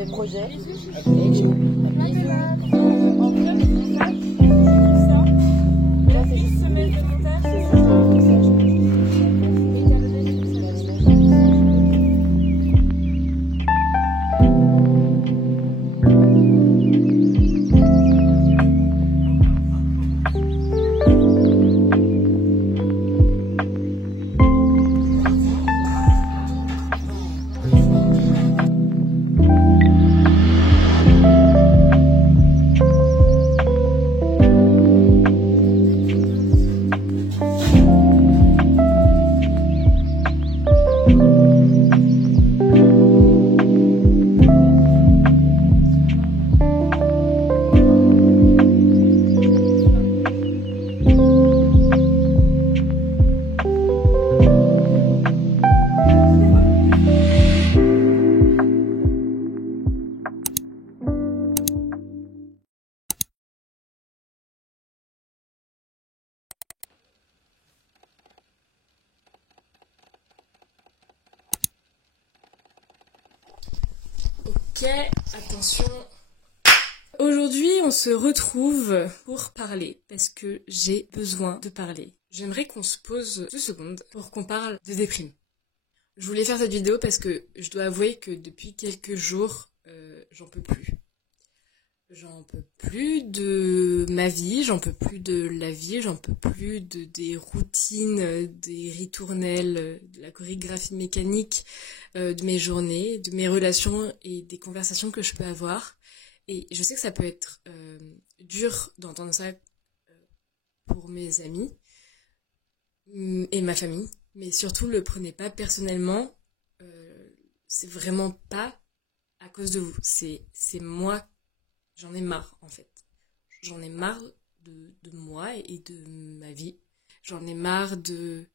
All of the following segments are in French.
des projets. Ok, attention. Aujourd'hui, on se retrouve pour parler, parce que j'ai besoin de parler. J'aimerais qu'on se pose 2 secondes pour qu'on parle de déprime. Je voulais faire cette vidéo parce que je dois avouer que depuis quelques jours, j'en peux plus. J'en peux plus de ma vie, j'en peux plus de la vie, j'en peux plus des routines, des ritournelles, de la chorégraphie mécanique, de mes journées, de mes relations et des conversations que je peux avoir. Et je sais que ça peut être dur d'entendre ça pour mes amis et ma famille, mais surtout le prenez pas personnellement, c'est vraiment pas à cause de vous, c'est moi. J'en ai marre, en fait. J'en ai marre de moi et de ma vie. J'en ai marre de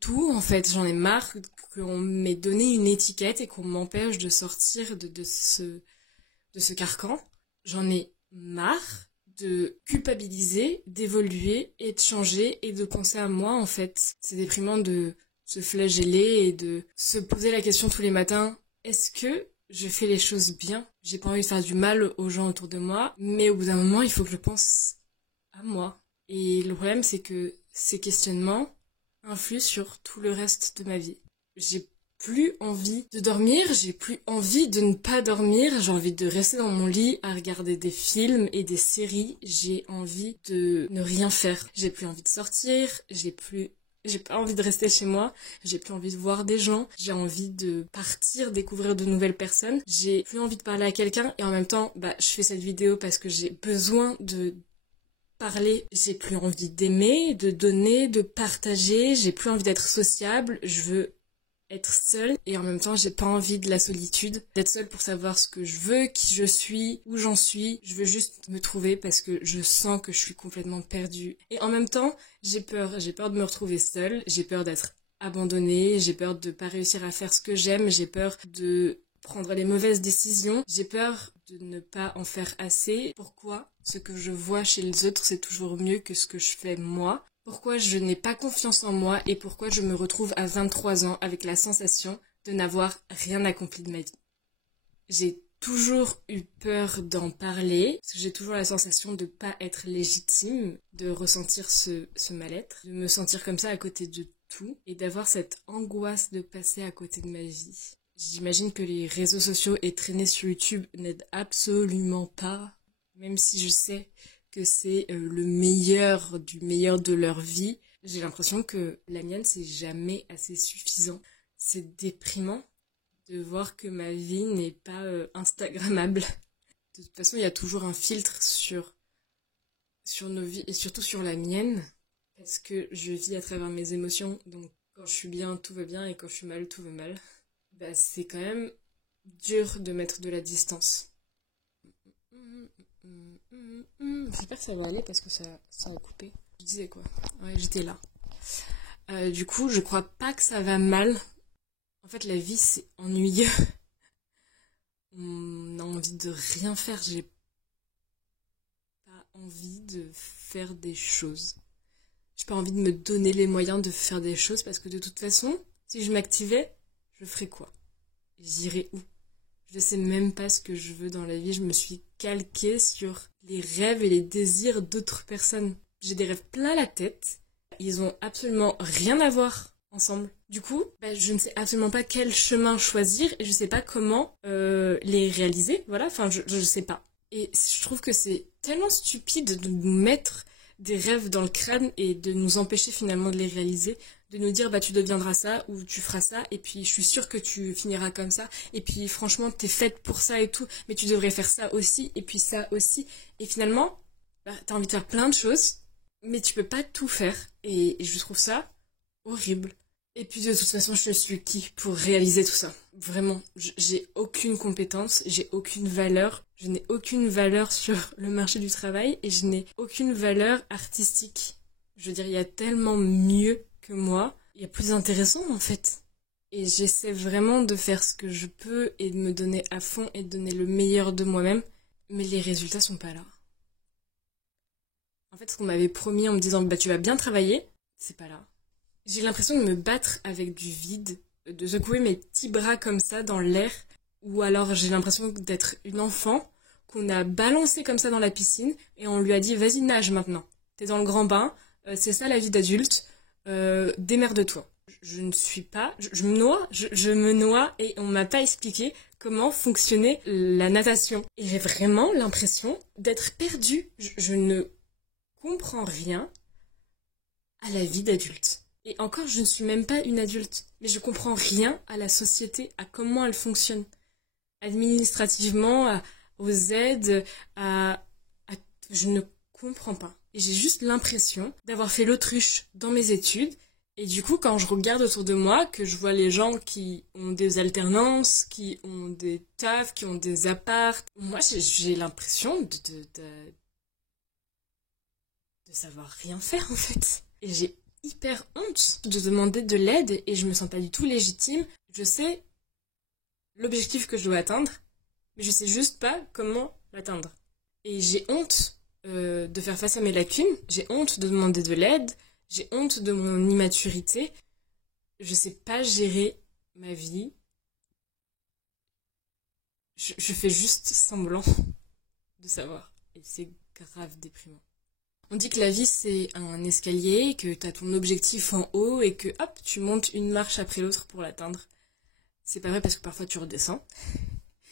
tout, en fait. J'en ai marre qu'on m'ait donné une étiquette et qu'on m'empêche de sortir de ce carcan. J'en ai marre de culpabiliser, d'évoluer et de changer et de penser à moi, en fait. C'est déprimant de se flageller et de se poser la question tous les matins. Est-ce que je fais les choses bien? J'ai pas envie de faire du mal aux gens autour de moi, mais au bout d'un moment, il faut que je pense à moi. Et le problème, c'est que ces questionnements influent sur tout le reste de ma vie. J'ai plus envie de dormir, j'ai plus envie de ne pas dormir, j'ai envie de rester dans mon lit à regarder des films et des séries, j'ai envie de ne rien faire. J'ai plus envie de sortir, j'ai pas envie de rester chez moi, j'ai plus envie de voir des gens, j'ai envie de partir, découvrir de nouvelles personnes, j'ai plus envie de parler à quelqu'un et en même temps, je fais cette vidéo parce que j'ai besoin de parler, j'ai plus envie d'aimer, de donner, de partager, j'ai plus envie d'être sociable, je veux être seule et en même temps j'ai pas envie de la solitude, d'être seule pour savoir ce que je veux, qui je suis, où j'en suis. Je veux juste me trouver parce que je sens que je suis complètement perdue. Et en même temps, j'ai peur de me retrouver seule, j'ai peur d'être abandonnée, j'ai peur de pas réussir à faire ce que j'aime, j'ai peur de prendre les mauvaises décisions, j'ai peur de ne pas en faire assez. Pourquoi ce que je vois chez les autres c'est toujours mieux que ce que je fais moi? Pourquoi je n'ai pas confiance en moi et pourquoi je me retrouve à 23 ans avec la sensation de n'avoir rien accompli de ma vie. J'ai toujours eu peur d'en parler, parce que j'ai toujours la sensation de pas être légitime, de ressentir ce mal-être, de me sentir comme ça à côté de tout et d'avoir cette angoisse de passer à côté de ma vie. J'imagine que les réseaux sociaux et traîner sur YouTube n'aident absolument pas, même si je sais que c'est le meilleur du meilleur de leur vie. J'ai l'impression que la mienne, c'est jamais assez suffisant. C'est déprimant de voir que ma vie n'est pas instagrammable. De toute façon, il y a toujours un filtre sur nos vies et surtout sur la mienne, parce que je vis à travers mes émotions. Donc quand je suis bien, tout va bien, et quand je suis mal, tout va mal. C'est quand même dur de mettre de la distance. J'espère que ça va aller parce que ça a coupé. Je disais quoi? Ouais, j'étais là. Du coup, je crois pas que ça va mal. En fait, la vie, c'est ennuyeux. On a envie de rien faire. J'ai pas envie de faire des choses. J'ai pas envie de me donner les moyens de faire des choses parce que de toute façon, si je m'activais, je ferais quoi? J'irais où? Je sais même pas ce que je veux dans la vie. Je me suis calquée sur les rêves et les désirs d'autres personnes. J'ai des rêves plein la tête. Ils ont absolument rien à voir ensemble. Du coup, je ne sais absolument pas quel chemin choisir et je sais pas comment les réaliser. Voilà, enfin, je sais pas. Et je trouve que c'est tellement stupide de nous mettre des rêves dans le crâne et de nous empêcher finalement de les réaliser, de nous dire tu deviendras ça ou tu feras ça et puis je suis sûre que tu finiras comme ça et puis franchement t'es faite pour ça et tout, mais tu devrais faire ça aussi et puis ça aussi et finalement t'as envie de faire plein de choses mais tu peux pas tout faire et je trouve ça horrible. Et puis de toute façon, je suis qui pour réaliser tout ça? Vraiment, j'ai aucune compétence, j'ai aucune valeur, je n'ai aucune valeur sur le marché du travail et je n'ai aucune valeur artistique. Je veux dire, il y a tellement mieux que moi, il y a plus intéressant en fait. Et j'essaie vraiment de faire ce que je peux et de me donner à fond et de donner le meilleur de moi-même, mais les résultats sont pas là. En fait, ce qu'on m'avait promis en me disant tu vas bien travailler, c'est pas là. J'ai l'impression de me battre avec du vide, de secouer mes petits bras comme ça dans l'air, ou alors j'ai l'impression d'être une enfant qu'on a balancée comme ça dans la piscine et on lui a dit vas-y nage maintenant, t'es dans le grand bain, c'est ça la vie d'adulte, démerde-toi. Je ne suis pas, je me noie et on m'a pas expliqué comment fonctionnait la natation. Et j'ai vraiment l'impression d'être perdue, je ne comprends rien à la vie d'adulte. Et encore, je ne suis même pas une adulte, mais je comprends rien à la société, à comment elle fonctionne. Administrativement, aux aides, je ne comprends pas. Et j'ai juste l'impression d'avoir fait l'autruche dans mes études. Et du coup, quand je regarde autour de moi, que je vois les gens qui ont des alternances, qui ont des tafs, qui ont des apparts, moi j'ai l'impression de savoir rien faire en fait. Et j'ai hyper honte de demander de l'aide et je me sens pas du tout légitime. Je sais l'objectif que je dois atteindre, mais je sais juste pas comment l'atteindre. Et j'ai honte de faire face à mes lacunes, j'ai honte de demander de l'aide, j'ai honte de mon immaturité. Je sais pas gérer ma vie. Je fais juste semblant de savoir. Et c'est grave déprimant. On dit que la vie c'est un escalier, que t'as ton objectif en haut et que hop, tu montes une marche après l'autre pour l'atteindre. C'est pas vrai parce que parfois tu redescends.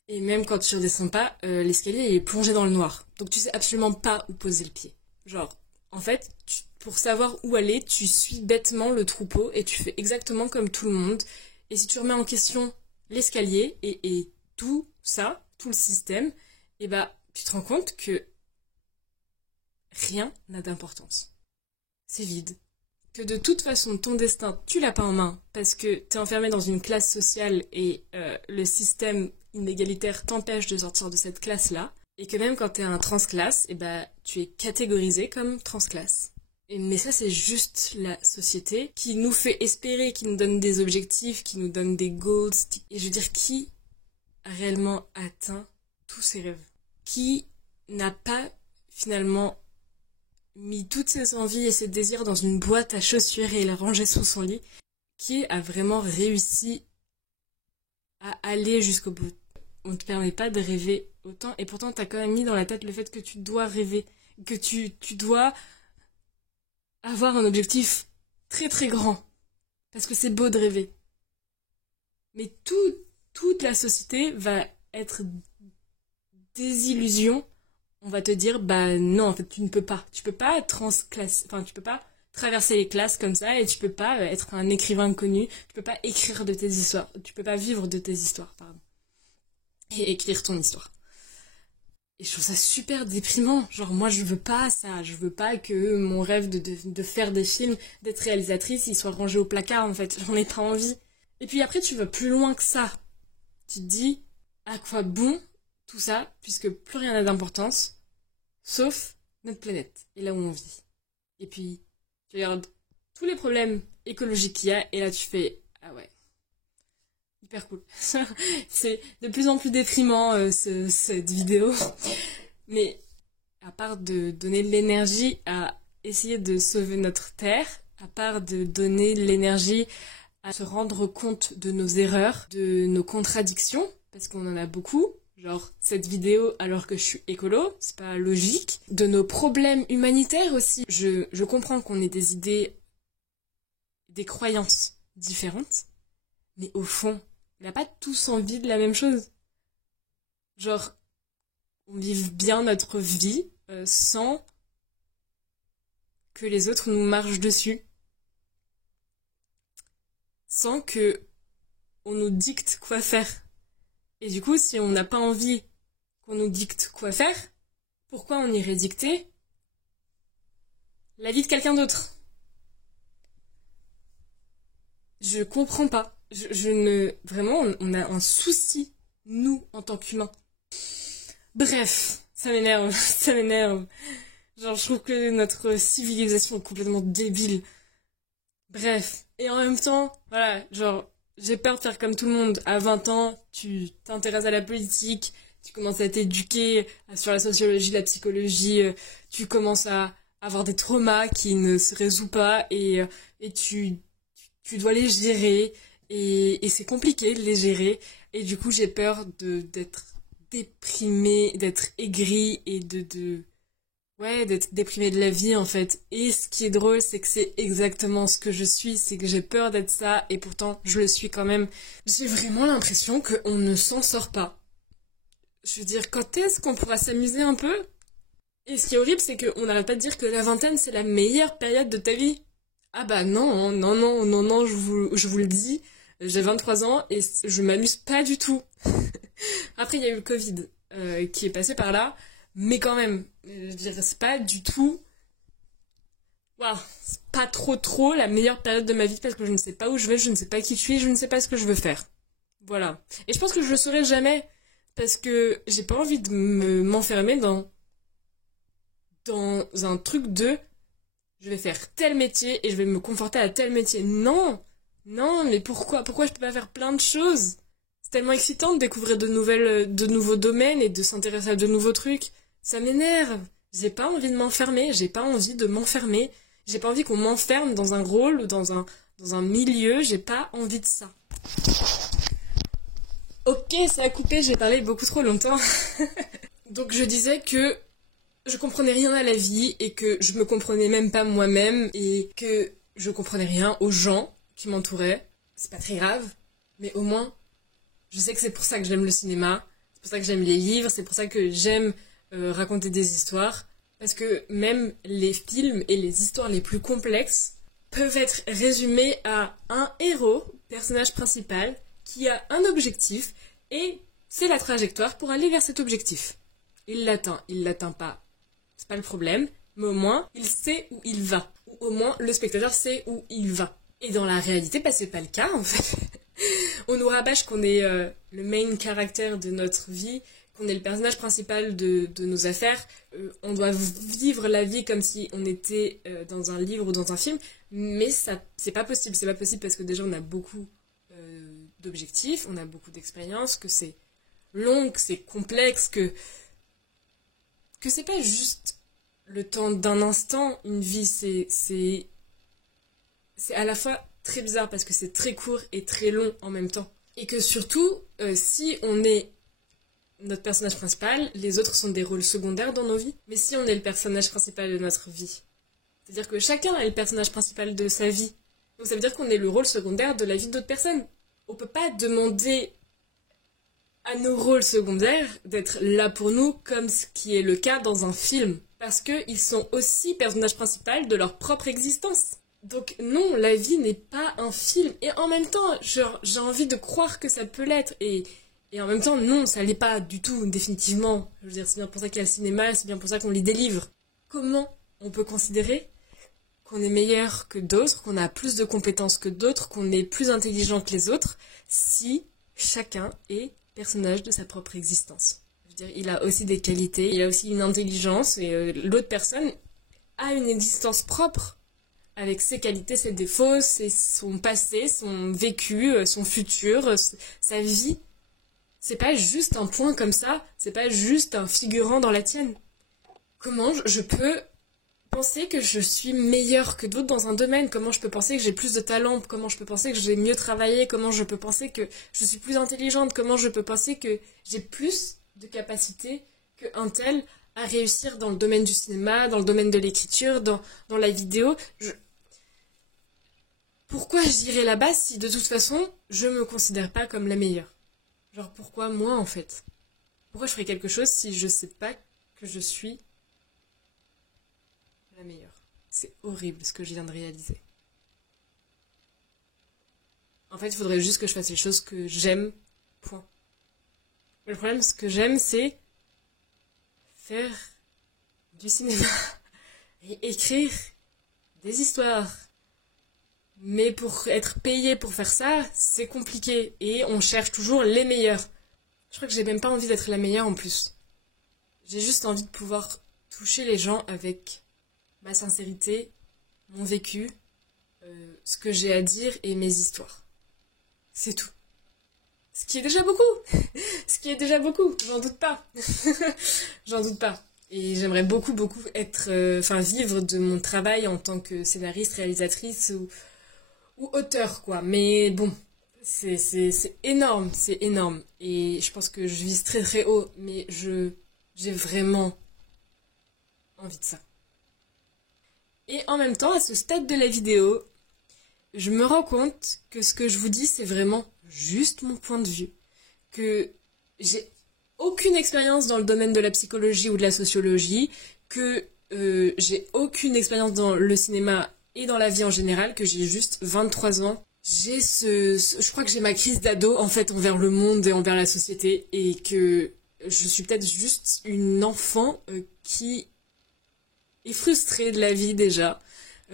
Et même quand tu redescends pas, l'escalier il est plongé dans le noir. Donc tu sais absolument pas où poser le pied. Genre, en fait, pour savoir où aller, tu suis bêtement le troupeau et tu fais exactement comme tout le monde. Et si tu remets en question l'escalier et tout ça, tout le système, tu te rends compte que rien n'a d'importance. C'est vide. Que de toute façon, ton destin, tu l'as pas en main parce que t'es enfermé dans une classe sociale et le système inégalitaire t'empêche de sortir de cette classe-là. Et que même quand t'es un transclasse, tu es catégorisé comme transclasse. Mais ça, c'est juste la société qui nous fait espérer, qui nous donne des objectifs, qui nous donne des goals. Et je veux dire, qui a réellement atteint tous ses rêves? Qui n'a pas finalement mis toutes ses envies et ses désirs dans une boîte à chaussures et les ranger sous son lit? Qui a vraiment réussi à aller jusqu'au bout? On ne te permet pas de rêver autant et pourtant t'as quand même mis dans la tête le fait que tu dois rêver, que tu dois avoir un objectif très très grand parce que c'est beau de rêver. Mais toute la société va être désillusion. On va te dire non, en fait tu peux pas tu peux pas traverser les classes comme ça et tu peux pas être un écrivain connu, tu peux pas écrire de tes histoires, tu peux pas vivre de tes histoires, pardon. Et écrire ton histoire. Et je trouve ça super déprimant. Genre moi je veux pas ça, je veux pas que mon rêve de faire des films, d'être réalisatrice, il soit rangé au placard en fait, j'en ai pas envie. Et puis après tu vas plus loin que ça. Tu te dis à quoi bon tout ça puisque plus rien n'a d'importance sauf notre planète et là où on vit. Et puis tu regardes tous les problèmes écologiques qu'il y a et là tu fais ah ouais. Hyper cool. C'est de plus en plus déprimant cette vidéo. Mais à part de donner de l'énergie à essayer de sauver notre terre, à part de donner de l'énergie à se rendre compte de nos erreurs, de nos contradictions, parce qu'on en a beaucoup. Genre, cette vidéo alors que je suis écolo, c'est pas logique. De nos problèmes humanitaires aussi. Je comprends qu'on ait des idées, des croyances différentes, mais au fond, on n'a pas tous envie de la même chose. Genre, on vive bien notre vie sans que les autres nous marchent dessus. Sans que on nous dicte quoi faire. Et du coup, si on n'a pas envie qu'on nous dicte quoi faire, pourquoi on irait dicter la vie de quelqu'un d'autre? Je comprends pas. Je ne... Vraiment, on a un souci, nous, en tant qu'humains. Bref, ça m'énerve, ça m'énerve. Genre, je trouve que notre civilisation est complètement débile. Bref. Et en même temps, voilà, genre, j'ai peur de faire comme tout le monde. À 20 ans, tu t'intéresses à la politique, tu commences à t'éduquer sur la sociologie, la psychologie, tu commences à avoir des traumas qui ne se résout pas et tu dois les gérer et c'est compliqué de les gérer. Et du coup, j'ai peur d'être déprimée, d'être aigrie et ouais, d'être déprimée de la vie en fait. Et ce qui est drôle, c'est que c'est exactement ce que je suis, c'est que j'ai peur d'être ça et pourtant je le suis quand même. J'ai vraiment l'impression qu'on ne s'en sort pas. Je veux dire, quand est-ce qu'on pourra s'amuser un peu? Et ce qui est horrible, c'est qu'on n'arrête pas de dire que la vingtaine, c'est la meilleure période de ta vie. Ah bah non, non, non, non, non, je vous le dis, j'ai 23 ans et je m'amuse pas du tout. Après, il y a eu le Covid qui est passé par là. Mais quand même, je dirais, c'est pas du tout... Waouh, c'est pas trop la meilleure période de ma vie parce que je ne sais pas où je vais, je ne sais pas qui je suis, je ne sais pas ce que je veux faire. Voilà. Et je pense que je le saurai jamais parce que j'ai pas envie de m'enfermer dans un truc de je vais faire tel métier et je vais me conforter à tel métier. Non! Non, mais pourquoi? Pourquoi je peux pas faire plein de choses? C'est tellement excitant de découvrir de nouveaux domaines et de s'intéresser à de nouveaux trucs. Ça m'énerve. J'ai pas envie de m'enfermer, j'ai pas envie de m'enfermer. J'ai pas envie qu'on m'enferme dans un rôle ou dans un milieu, j'ai pas envie de ça. Ok, ça a coupé, j'ai parlé beaucoup trop longtemps. Donc je disais que je comprenais rien à la vie et que je me comprenais même pas moi-même et que je comprenais rien aux gens qui m'entouraient. C'est pas très grave, mais au moins, je sais que c'est pour ça que j'aime le cinéma, c'est pour ça que j'aime les livres, c'est pour ça que j'aime raconter des histoires, parce que même les films et les histoires les plus complexes peuvent être résumés à un héros, personnage principal, qui a un objectif, et c'est la trajectoire pour aller vers cet objectif. Il l'atteint pas, c'est pas le problème, mais au moins, il sait où il va, ou au moins, le spectateur sait où il va. Et dans la réalité, bah, c'est pas le cas, en fait. On nous rabâche qu'on est le main character de notre vie, qu'on est le personnage principal de nos affaires. On doit vivre la vie comme si on était dans un livre ou dans un film, mais ça, c'est pas possible. C'est pas possible parce que déjà on a beaucoup d'objectifs, on a beaucoup d'expériences, que c'est long, que c'est complexe, que c'est pas juste le temps d'un instant. Une vie, c'est à la fois très bizarre parce que c'est très court et très long en même temps. Et que surtout, si on est notre personnage principal, les autres sont des rôles secondaires dans nos vies. Mais si on est le personnage principal de notre vie, c'est-à-dire que chacun est le personnage principal de sa vie. Donc ça veut dire qu'on est le rôle secondaire de la vie d'autres personnes. On peut pas demander à nos rôles secondaires d'être là pour nous comme ce qui est le cas dans un film. Parce qu'ils sont aussi personnages principaux de leur propre existence. Donc non, la vie n'est pas un film. Et en même temps, genre, j'ai envie de croire que ça peut l'être. Et en même temps, non, ça l'est pas du tout, définitivement. Je veux dire, c'est bien pour ça qu'il y a le cinéma, c'est bien pour ça qu'on lit des livres. Comment on peut considérer qu'on est meilleur que d'autres, qu'on a plus de compétences que d'autres, qu'on est plus intelligent que les autres, si chacun est personnage de sa propre existence? Je veux dire, il a aussi des qualités, il a aussi une intelligence, et l'autre personne a une existence propre, avec ses qualités, ses défauts, son passé, son vécu, son futur, sa vie. C'est pas juste un point comme ça, c'est pas juste un figurant dans la tienne. Comment je peux penser que je suis meilleure que d'autres dans un domaine? Comment je peux penser que j'ai plus de talent? Comment je peux penser que j'ai mieux travaillé? Comment je peux penser que je suis plus intelligente? Comment je peux penser que j'ai plus de capacité qu'un tel à réussir dans le domaine du cinéma, dans le domaine de l'écriture, dans la vidéo? Pourquoi j'irais là-bas si de toute façon je me considère pas comme la meilleure? Genre pourquoi moi en fait? Pourquoi je ferais quelque chose si je sais pas que je suis la meilleure? C'est horrible ce que je viens de réaliser. En fait, il faudrait juste que je fasse les choses que j'aime, point. Le problème, ce que j'aime, c'est faire du cinéma et écrire des histoires. Mais pour être payé pour faire ça, c'est compliqué. Et on cherche toujours les meilleurs. Je crois que j'ai même pas envie d'être la meilleure en plus. J'ai juste envie de pouvoir toucher les gens avec ma sincérité, mon vécu, ce que j'ai à dire et mes histoires. C'est tout. Ce qui est déjà beaucoup. Ce qui est déjà beaucoup, j'en doute pas. J'en doute pas. Et j'aimerais beaucoup être, vivre de mon travail en tant que scénariste, réalisatrice ou auteur, quoi. Mais bon, c'est énorme, c'est énorme. Et je pense que je vise très très haut, mais j'ai vraiment envie de ça. Et en même temps, à ce stade de la vidéo, je me rends compte que ce que je vous dis, c'est vraiment juste mon point de vue. Que j'ai aucune expérience dans le domaine de la psychologie ou de la sociologie, que j'ai aucune expérience dans le cinéma et dans la vie en général, que j'ai juste 23 ans. Je crois que j'ai ma crise d'ado, en fait, envers le monde et envers la société, et que je suis peut-être juste une enfant qui est frustrée de la vie déjà,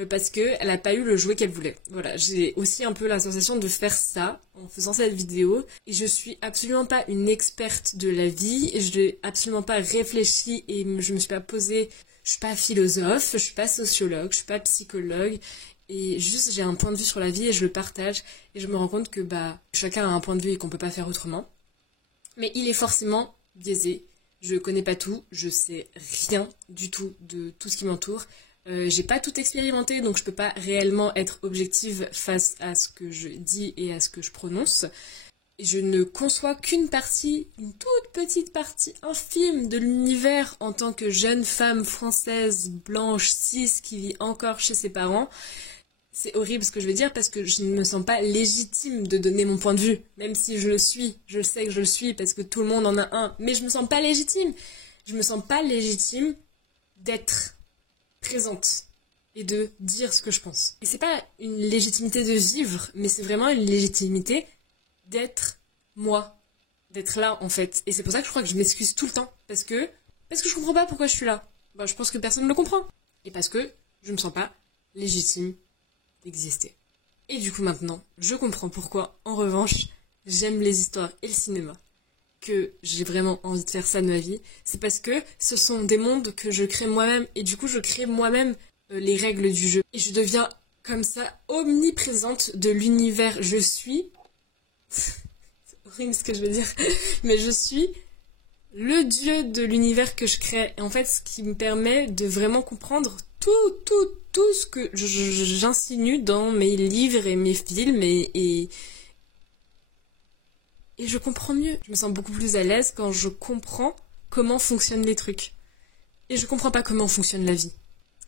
parce qu'elle n'a pas eu le jouet qu'elle voulait. Voilà, j'ai aussi un peu la sensation de faire ça en faisant cette vidéo, et je suis absolument pas une experte de la vie, je n'ai absolument pas réfléchi et je me suis pas posée, je suis pas philosophe, je suis pas sociologue, je suis pas psychologue, et juste j'ai un point de vue sur la vie et je le partage, et je me rends compte que chacun a un point de vue et qu'on peut pas faire autrement, mais il est forcément biaisé. Je connais pas tout, je sais rien du tout de tout ce qui m'entoure. J'ai pas tout expérimenté, donc je peux pas réellement être objective face à ce que je dis et à ce que je prononce. Je ne conçois qu'une partie, une toute petite partie infime de l'univers en tant que jeune femme française, blanche, cis, qui vit encore chez ses parents. C'est horrible ce que je vais dire parce que je ne me sens pas légitime de donner mon point de vue, même si je le suis, je sais que je le suis parce que tout le monde en a un, mais je me sens pas légitime. Je me sens pas légitime d'être présente et de dire ce que je pense. Et c'est pas une légitimité de vivre, mais c'est vraiment une légitimité d'être moi, d'être là en fait. Et c'est pour ça que je crois que je m'excuse tout le temps, parce que je comprends pas pourquoi je suis là. Je pense que personne ne le comprend. Et parce que je me sens pas légitime d'exister. Et du coup maintenant, je comprends pourquoi, en revanche, j'aime les histoires et le cinéma. Que j'ai vraiment envie de faire ça de ma vie. C'est parce que ce sont des mondes que je crée moi-même, et du coup je crée moi-même les règles du jeu. Et je deviens comme ça omniprésente de l'univers. Je suis... c'est horrible ce que je veux dire, mais je suis le dieu de l'univers que je crée. Et en fait, ce qui me permet de vraiment comprendre tout ce que j'insinue dans mes livres et mes films, et je comprends mieux. Je me sens beaucoup plus à l'aise quand je comprends comment fonctionnent les trucs. Et je comprends pas comment fonctionne la vie.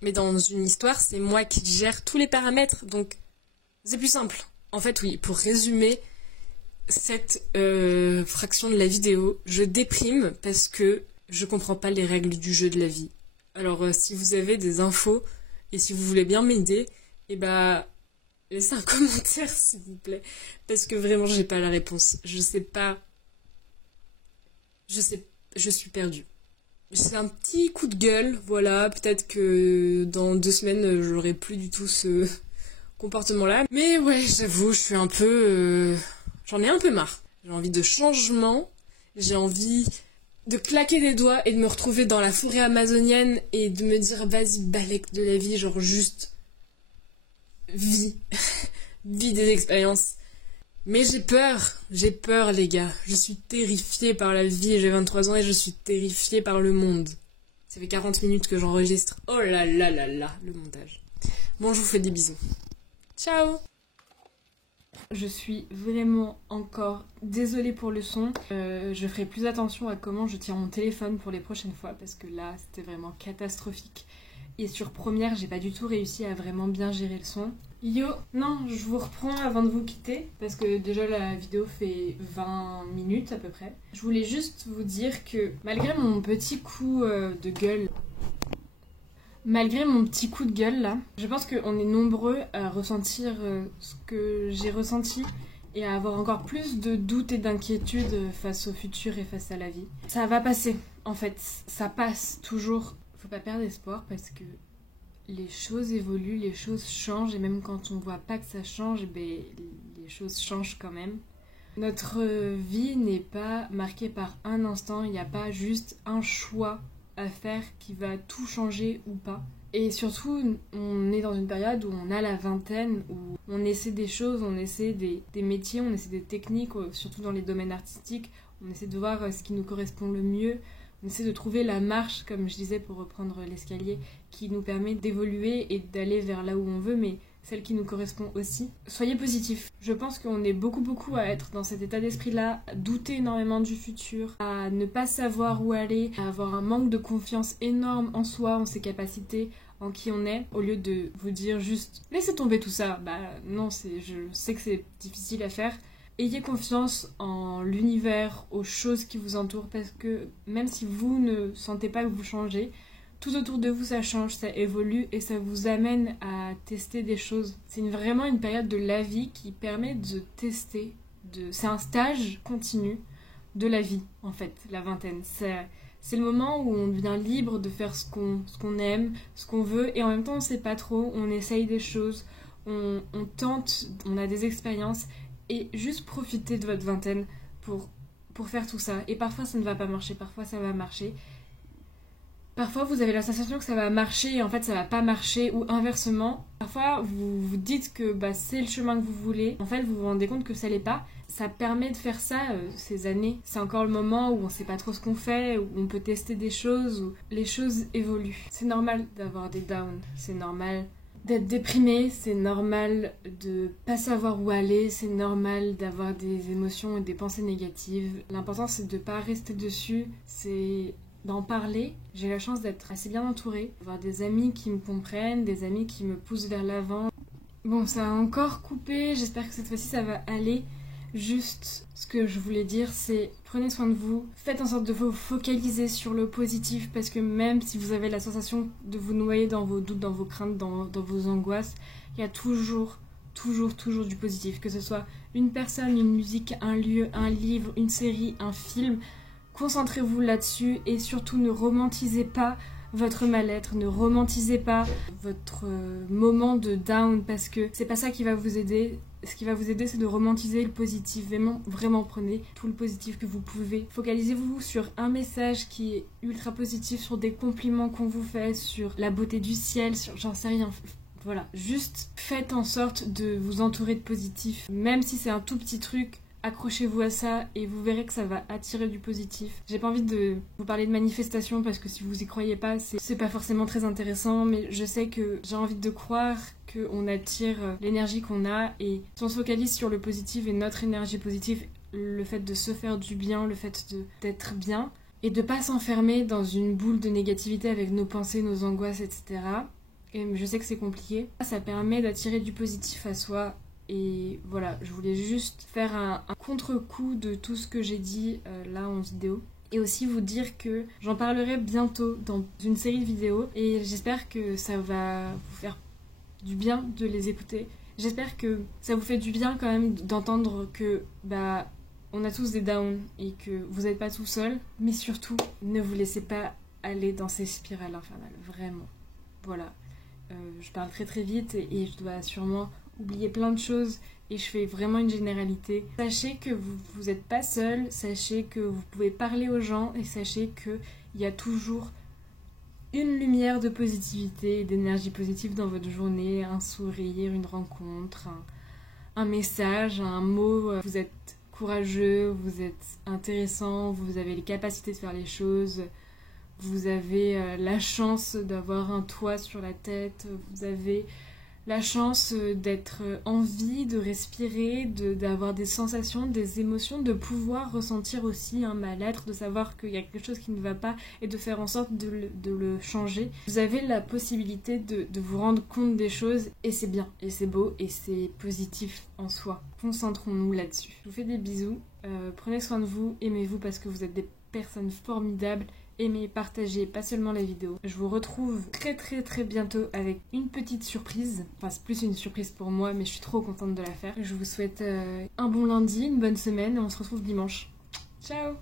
Mais dans une histoire, c'est moi qui gère tous les paramètres, donc c'est plus simple. En fait, oui, pour résumer cette fraction de la vidéo, je déprime parce que je comprends pas les règles du jeu de la vie. Alors, si vous avez des infos et si vous voulez bien m'aider, laissez un commentaire s'il vous plaît, parce que vraiment j'ai pas la réponse. Je sais pas. Je suis perdue. C'est un petit coup de gueule, voilà. Peut-être que dans 2 semaines j'aurai plus du tout ce comportement-là. Mais ouais, j'avoue, je suis un peu. J'en ai un peu marre. J'ai envie de changement. J'ai envie de claquer des doigts et de me retrouver dans la forêt amazonienne et de me dire vas-y, balèque de la vie, genre juste. Vie des expériences. Mais j'ai peur les gars, je suis terrifiée par la vie, j'ai 23 ans et je suis terrifiée par le monde. Ça fait 40 minutes que j'enregistre. Oh là là là là, le montage. Bon, je vous fais des bisous. Ciao! Je suis vraiment encore désolée pour le son. Je ferai plus attention à comment je tiens mon téléphone pour les prochaines fois parce que là, c'était vraiment catastrophique. Et sur Première, j'ai pas du tout réussi à vraiment bien gérer le son. Yo, non, je vous reprends avant de vous quitter parce que déjà la vidéo fait 20 minutes à peu près. Je voulais juste vous dire que malgré mon petit coup de gueule, malgré mon petit coup de gueule là, je pense qu'on est nombreux à ressentir ce que j'ai ressenti et à avoir encore plus de doutes et d'inquiétudes face au futur et face à la vie. Ça va passer, en fait, ça passe toujours. Faut pas perdre espoir parce que les choses évoluent, les choses changent et même quand on voit pas que ça change, les choses changent quand même. Notre vie n'est pas marquée par un instant, il n'y a pas juste un choix à faire qui va tout changer ou pas. Et surtout, on est dans une période où on a la vingtaine, où on essaie des choses, on essaie des métiers, on essaie des techniques, surtout dans les domaines artistiques, on essaie de voir ce qui nous correspond le mieux, on essaie de trouver la marche, comme je disais, pour reprendre l'escalier, qui nous permet d'évoluer et d'aller vers là où on veut, mais celle qui nous correspond aussi. Soyez positifs. Je pense qu'on est beaucoup à être dans cet état d'esprit-là, à douter énormément du futur, à ne pas savoir où aller, à avoir un manque de confiance énorme en soi, en ses capacités, en qui on est, au lieu de vous dire juste « laissez tomber tout ça ». Bah non, je sais que c'est difficile à faire. Ayez confiance en l'univers, aux choses qui vous entourent, parce que même si vous ne sentez pas que vous changez, tout autour de vous ça change, ça évolue et ça vous amène à tester des choses. C'est vraiment une période de la vie qui permet de tester, c'est un stage continu de la vie en fait, la vingtaine. C'est le moment où on devient libre de faire ce qu'on aime, ce qu'on veut et en même temps on sait pas trop, on essaye des choses, on tente, on a des expériences. Et juste profitez de votre vingtaine pour faire tout ça. Et parfois ça ne va pas marcher, parfois ça va marcher. Parfois vous avez la sensation que ça va marcher et en fait ça va pas marcher. Ou inversement, parfois vous vous dites que c'est le chemin que vous voulez. En fait vous vous rendez compte que ça l'est pas. Ça permet de faire ça ces années. C'est encore le moment où on sait pas trop ce qu'on fait, où on peut tester des choses, où les choses évoluent. C'est normal d'avoir des downs, c'est normal d'être déprimé, c'est normal de pas savoir où aller, c'est normal d'avoir des émotions et des pensées négatives. L'important c'est de pas rester dessus, c'est d'en parler. J'ai la chance d'être assez bien entourée, d'avoir des amis qui me comprennent, des amis qui me poussent vers l'avant. Bon, ça a encore coupé, j'espère que cette fois-ci ça va aller. Juste, ce que je voulais dire, c'est prenez soin de vous, faites en sorte de vous focaliser sur le positif parce que même si vous avez la sensation de vous noyer dans vos doutes, dans vos craintes, dans vos angoisses, il y a toujours du positif. Que ce soit une personne, une musique, un lieu, un livre, une série, un film, concentrez-vous là-dessus et surtout ne romantisez pas votre mal-être, ne romantisez pas votre moment de down parce que c'est pas ça qui va vous aider. Ce qui va vous aider, c'est de romantiser le positif. Vraiment prenez tout le positif que vous pouvez. Focalisez-vous sur un message qui est ultra positif, sur des compliments qu'on vous fait, sur la beauté du ciel, sur j'en sais rien. Voilà, juste faites en sorte de vous entourer de positif. Même si c'est un tout petit truc, accrochez-vous à ça et vous verrez que ça va attirer du positif. J'ai pas envie de vous parler de manifestation parce que si vous y croyez pas, c'est pas forcément très intéressant, mais je sais que j'ai envie de croire qu'on attire l'énergie qu'on a et si on se focalise sur le positif et notre énergie positive, le fait de se faire du bien, le fait d'être bien et de pas s'enfermer dans une boule de négativité avec nos pensées, nos angoisses, etc. Et je sais que c'est compliqué. Ça permet d'attirer du positif à soi. Et voilà, je voulais juste faire un contre-coup de tout ce que j'ai dit là en vidéo. Et aussi vous dire que j'en parlerai bientôt dans une série de vidéos. Et j'espère que ça va vous faire du bien de les écouter. J'espère que ça vous fait du bien quand même d'entendre que on a tous des downs et que vous n'êtes pas tout seul. Mais surtout, ne vous laissez pas aller dans ces spirales infernales. Vraiment. Voilà. Je parle très vite et je dois sûrement oublier plein de choses et je fais vraiment une généralité. Sachez que vous n'êtes pas seul, sachez que vous pouvez parler aux gens et sachez qu'il y a toujours une lumière de positivité et d'énergie positive dans votre journée, un sourire, une rencontre, un message, un mot. Vous êtes courageux, vous êtes intéressant, vous avez les capacités de faire les choses, vous avez la chance d'avoir un toit sur la tête, vous avez la chance d'être en vie, de respirer, d'avoir des sensations, des émotions, de pouvoir ressentir aussi un mal-être, de savoir qu'il y a quelque chose qui ne va pas et de faire en sorte de le changer. Vous avez la possibilité de vous rendre compte des choses et c'est bien, et c'est beau, et c'est positif en soi. Concentrons-nous là-dessus. Je vous fais des bisous, prenez soin de vous, aimez-vous parce que vous êtes des personnes formidables. Aimez, partagez, pas seulement les vidéos. Je vous retrouve très bientôt avec une petite surprise. Enfin, c'est plus une surprise pour moi, mais je suis trop contente de la faire. Je vous souhaite un bon lundi, une bonne semaine et on se retrouve dimanche. Ciao!